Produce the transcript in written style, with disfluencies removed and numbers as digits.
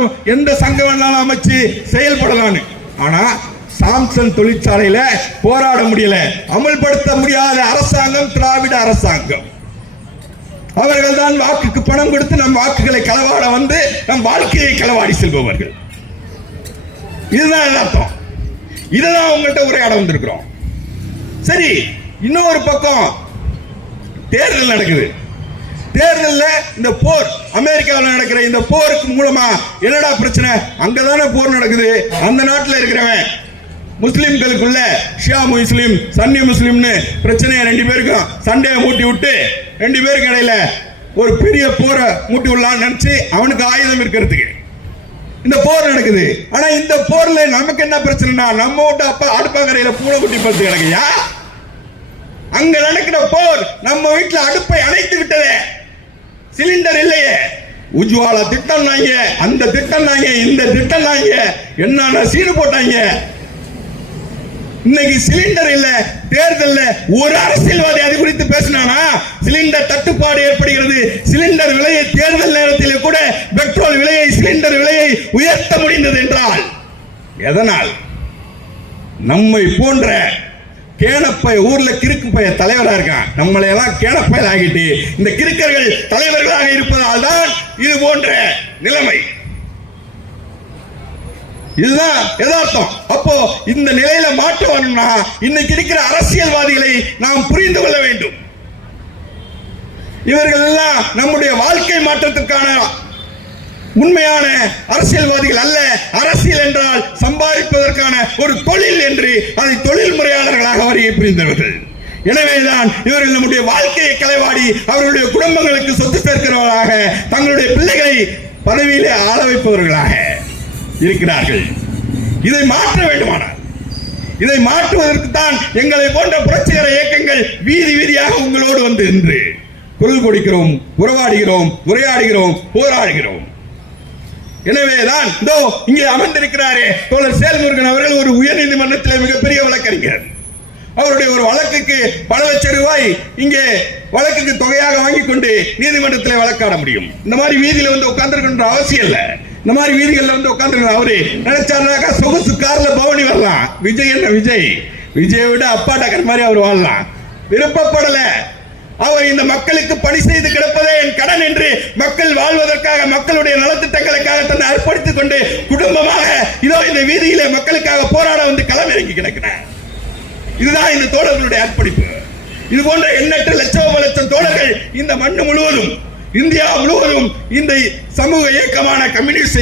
வேணாலும் எந்த சங்கம் வேணாலும் அமைச்சு செயல்படலாம். ஆனா சாம்சங் தொழிற்சாலையில போராட முடியல. அமல்படுத்த முடியாத அரசாங்கம் திராவிட அரசாங்கம். அவர்கள் தான் வாக்குக்கு பணம் கொடுத்து நம் வாக்குகளை களவாட வந்து நம் வாழ்க்கையை களவாடி செல்பவர்கள். இதுதான் அர்த்தம். இதெல்லாம் உங்கள்கிட்ட உரையாட வந்திருக்கிறோம். சரி, இன்னொரு பக்கம் தேர்தல் நடக்குது. தேர்தலில் இந்த போர், அமெரிக்காவில் நடக்கிற இந்த போருக்கு மூலமா என்னடா பிரச்சனை? அங்கதானே போர் நடக்குது. அந்த நாட்டில் இருக்கிறவன் முஸ்லிம்களுக்குள்ள ஷியா முஸ்லிம் சன்னி முஸ்லிம்னு பிரச்சனையை ரெண்டு பேருக்கும் சண்டையை மூட்டி விட்டு ரெண்டு பேருக்கு இடையில ஒரு பெரிய போரை மூட்டி விடலான்னு நினைச்சு அவனுக்கு ஆயுதம் இருக்கிறதுக்கு இந்த போர் நடக்குது. ஆனா இந்த போர்ல நமக்கு என்ன பிரச்சனைனா, நம்ம வீட்டு அப்பா அடுப்பாங்கரையில பூனை குட்டி படுத்து கிடக்கையா? அங்க நடக்கிற போர் நம்ம வீட்டுல அடுப்பை அணைத்து விட்டதே, சிலிண்டர் இல்லையே. உஜ்வாலா திட்டம் நாங்க, அந்த திட்டம் நாங்க, இந்த திட்டம் நாங்க, என்னென்ன சீடு போட்டாங்க. இன்னைக்கு சிலிண்டர் இல்ல. தேர்தல்ல ஒரு அரசியல்வாதி அது குறித்து பேசினானா? சிலிண்டர் தட்டுப்பாடு ஏற்படுகிறது. சிலிண்டர் விலையை தேர்தல் நேரத்தில் கூட பெட்ரோல் விலையை, சிலிண்டர் விலையை உயர்த்த முடிந்தது என்றால் எதனால்? நம்மை போன்ற கேனப்பை ஊர்ல கிறுக்கு பைய தலைவரா இருக்கான். நம்மளை எல்லாம் கேனப்பையில் ஆகிட்டு இந்த கிறுக்கர்கள் தலைவர்களாக இருப்பதால் தான் இது போன்ற நிலைமை. இதுதான் யதார்த்தம். அப்போ இந்த நிலையில மாற்றணும்னா இன்னைக்கு இருக்கிற அரசியல்வாதிகளை நாம் புரிந்து கொள்ள வேண்டும். இவர்கள் எல்லாம் நம்முடைய வாழ்க்கை மாற்றத்திற்கான உண்மையான அரசியல்வாதிகள் அல்ல. அரசியல் என்றால் சம்பாதிப்பதற்கான ஒரு தொழில் என்று அதை தொழில் முறையாளர்களாக வருகை புரிந்தவர்கள். எனவேதான் இவர்கள் நம்முடைய வாழ்க்கையை களவாடி அவர்களுடைய குடும்பங்களுக்கு சொத்து சேர்க்கிறவர்களாக, தங்களுடைய பிள்ளைகளை பதவியிலே ஆள வைப்பவர்களாக இருக்கிறார்கள். இதை மாற்ற வேண்டுமானால், இதை மாற்றுவதற்கு தான் எங்களை போன்ற புரட்சிகர இயக்கங்கள் வீதி வீதியாக உங்களோடு வந்து நின்று குரல் கொடுக்கிறோம், உறவாடுகிறோம், உரையாடுகிறோம், போராடுகிறோம். எனவேதான் இதோ இங்கே அமர்ந்திருக்கிறாரே தோழர் சேல்முருகன் அவர்கள் ஒரு உயர்நீதிமன்றத்தில் மிகப்பெரிய வழக்கறிஞர். அவருடைய ஒரு வழக்குக்கு பல லட்சம் ரூபாய் இங்கே வழக்குக்கு தொகையாக வாங்கி கொண்டு நீதிமன்றத்தில் வழக்காட முடியும். இந்த மாதிரி வீதியில வந்து உட்கார்ந்து அவசியம் இல்லை. இந்த மாதிரி வீதிகளில் வந்து உட்கார்ந்து அவரு நினைச்சாருனாக்கா சொகுசு கார்ல பவனி வரலாம். விஜய் என்ன விஜயை விட அப்பா டக்கர் மாதிரி அவர் வாழலாம். விருப்பப்படல. அவர் இந்த மக்களுக்கு பணி செய்து கிடப்பதே என் கடன் என்று மக்கள் வாழ்வதற்காக, மக்களுடைய நலத்திட்டங்களுக்காக தன்னை அர்ப்பணித்துக் கொண்டு குடும்பமாக இதோ இந்த வீதியிலே மக்களுக்காக போராட வந்து களமிறங்கி கிடக்கிறார். இதுதான் இந்த தோழர்களுடைய அர்ப்பணிப்பு. இது போன்ற எண்ணற்ற லட்சம் தோழர்கள் இந்த மண்ணு முழுவதும், இந்தியா முழுவதும் இந்த சமூக இயக்கமான கம்யூனிஸ்ட்